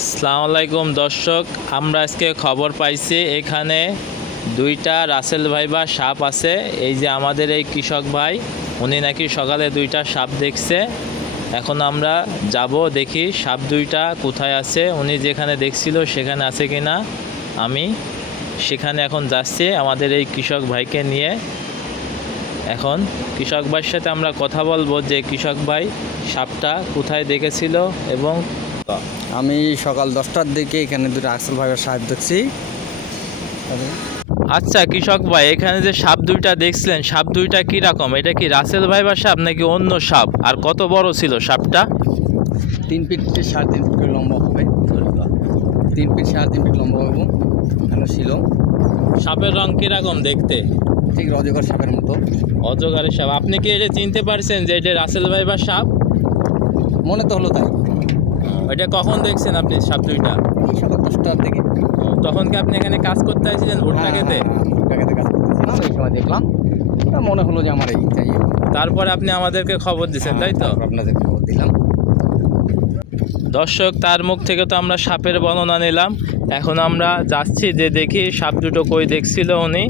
আসসালামু আলাইকুম, দর্শক। আমরা আজকে খবর পাইছি, এখানে দুইটা রাসেল ভাই বা সাপ আছে। এই যে আমাদের এই কৃষক ভাই, উনি নাকি সকালে দুইটা সাপ দেখছে। এখন আমরা যাব দেখি সাপ দুইটা কোথায় আছে। উনি যেখানে দেখছিল সেখানে আছে কি না আমি সেখানে এখন যাচ্ছি আমাদের এই কৃষক ভাইকে নিয়ে। এখন কৃষক ভাইয়ের সাথে আমরা কথা বলব যে কৃষক ভাই সাপটা কোথায় দেখেছিল এবং আমি সকাল দশটার দিকে এখানে দুটো আকসল ভাইয়ের সাহেব দেখছি। আচ্ছা কৃষক ভাই এখানে যে সাপ দুইটা দেখছিলেন সাপ দুইটা কি রকম? এটা কি রাসেল ভাই বা সাপ নাকি অন্য সাপ? আর কত বড় ছিল সাপটা? তিন ফিট সাড়ে তিন ফিট লম্বা হবে। তিন ফিট সাড়ে তিন ফিট লম্বা হবে। এখানে ছিল। সাপের রং কীরকম দেখতে? ঠিক রজগর সাপের মতো। অজগারের সাপ। আপনি কি এটা চিনতে পারছেন যে এটা রাসেল ভাই বা সাপ? মনে তো হলো তাই। এটা কখন দেখছেন আপনি সাপ দুইটা সকাল দশটার দিকে। তখন কি আপনি এখানে কাজ করতে আসছিলেন ভুট্টা হ্যাঁ, খেতে হ্যাঁ, হ্যাঁ, ভুট্টা খেতে কাজ করতেছিলাম এই সময় দেখলাম। মনে হলো যে আমার এই চাই তারপরে আপনি আমাদেরকে খবর দিচ্ছেন তাই তো? আপনাদের খবর দিলাম। দর্শক তার মুখ থেকে তো আমরা সাপের বর্ণনা নিলাম। এখন আমরা যাচ্ছি যে দেখি সাপ দুটো কই দেখছিল উনি।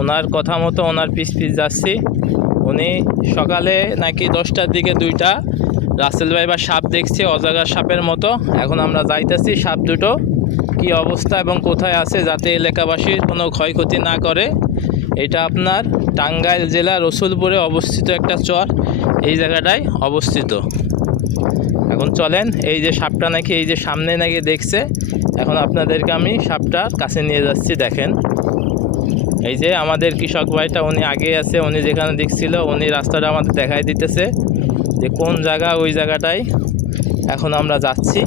ওনার কথা মতো ওনার পিস পিস যাচ্ছি। উনি সকালে নাকি দশটার দিকে দুইটা রাসেল ভাই বা সাপ দেখছে অজাগার সাপের মতো। এখন আমরা যাইতেছি সাপ দুটো, কি অবস্থা এবং কোথায় আছে যাতে এলাকাবাসীর কোনো ক্ষয়ক্ষতি না করে। এটা আপনার টাঙ্গাইল জেলা রসুলপুরে অবস্থিত একটা চর, এই জায়গাটায় অবস্থিত। এখন চলেন, এই যে সাপটা নাকি এই যে সামনে নাকি দেখছে, এখন আপনাদেরকে আমি সাপটার কাছে নিয়ে যাচ্ছি, দেখেন। এই যে আমাদের কৃষক ভাইটা, উনি আগে আছে, উনি যেখানে দেখছিল, উনি রাস্তাটা আমাদের দেখাই দিতেছে। যে কোন জায়গা, ওই জায়গাটায় এখন আমরা যাচ্ছি।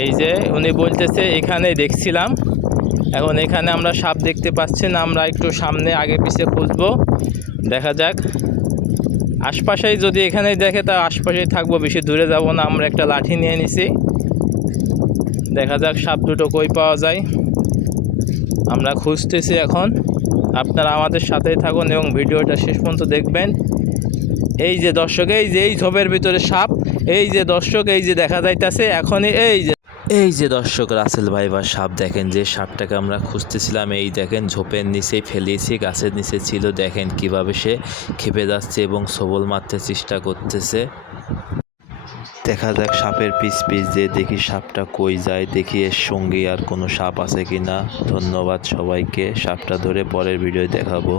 এই যে উনি বলতেছে এখানে দেখছিলাম। এখন এখানে আমরা সাপ দেখতে পাচ্ছি না, আমরা একটু সামনে আগে পিছিয়ে খুঁজবো। দেখা যাক। আশপাশেই যদি এখানেই দেখে, তা আশপাশেই থাকব, বেশি দূরে যাব না, আমরা একটা লাঠি নিয়ে নিছি। দেখা যাক সাপ দুটো কই পাওয়া যায়। আমরা খুঁজতেছি এখন। আপনারা আমাদের সাথেই থাকুন এবং ভিডিওটা শেষ পর্যন্ত দেখবেন। এই যে দর্শক, এই যে এই ঝোপের ভিতরে সাপ, এই যে দর্শক, এই যে দেখা যাইতাছে, এখনই এই যে এই যে দর্শক, রাসেল ভাই বা সাপ, দেখেন যে সাপটাকে আমরা খুঁজতেছিলাম, এই দেখেন ঝোপের নিচেই ফেলিয়েছি গাছের নিচে ছিল, দেখেন কীভাবে সে খেপে যাচ্ছে এবং সবল মারতে চেষ্টা করতেছে। দেখা যাক সাপের পিস পিস যে দেখি সাপটা কই যায়, দেখি এর সঙ্গে আর কোনো সাপ আছে কি না ধন্যবাদ সবাইকে, সাপটা ধরে পরের ভিডিও দেখাবো।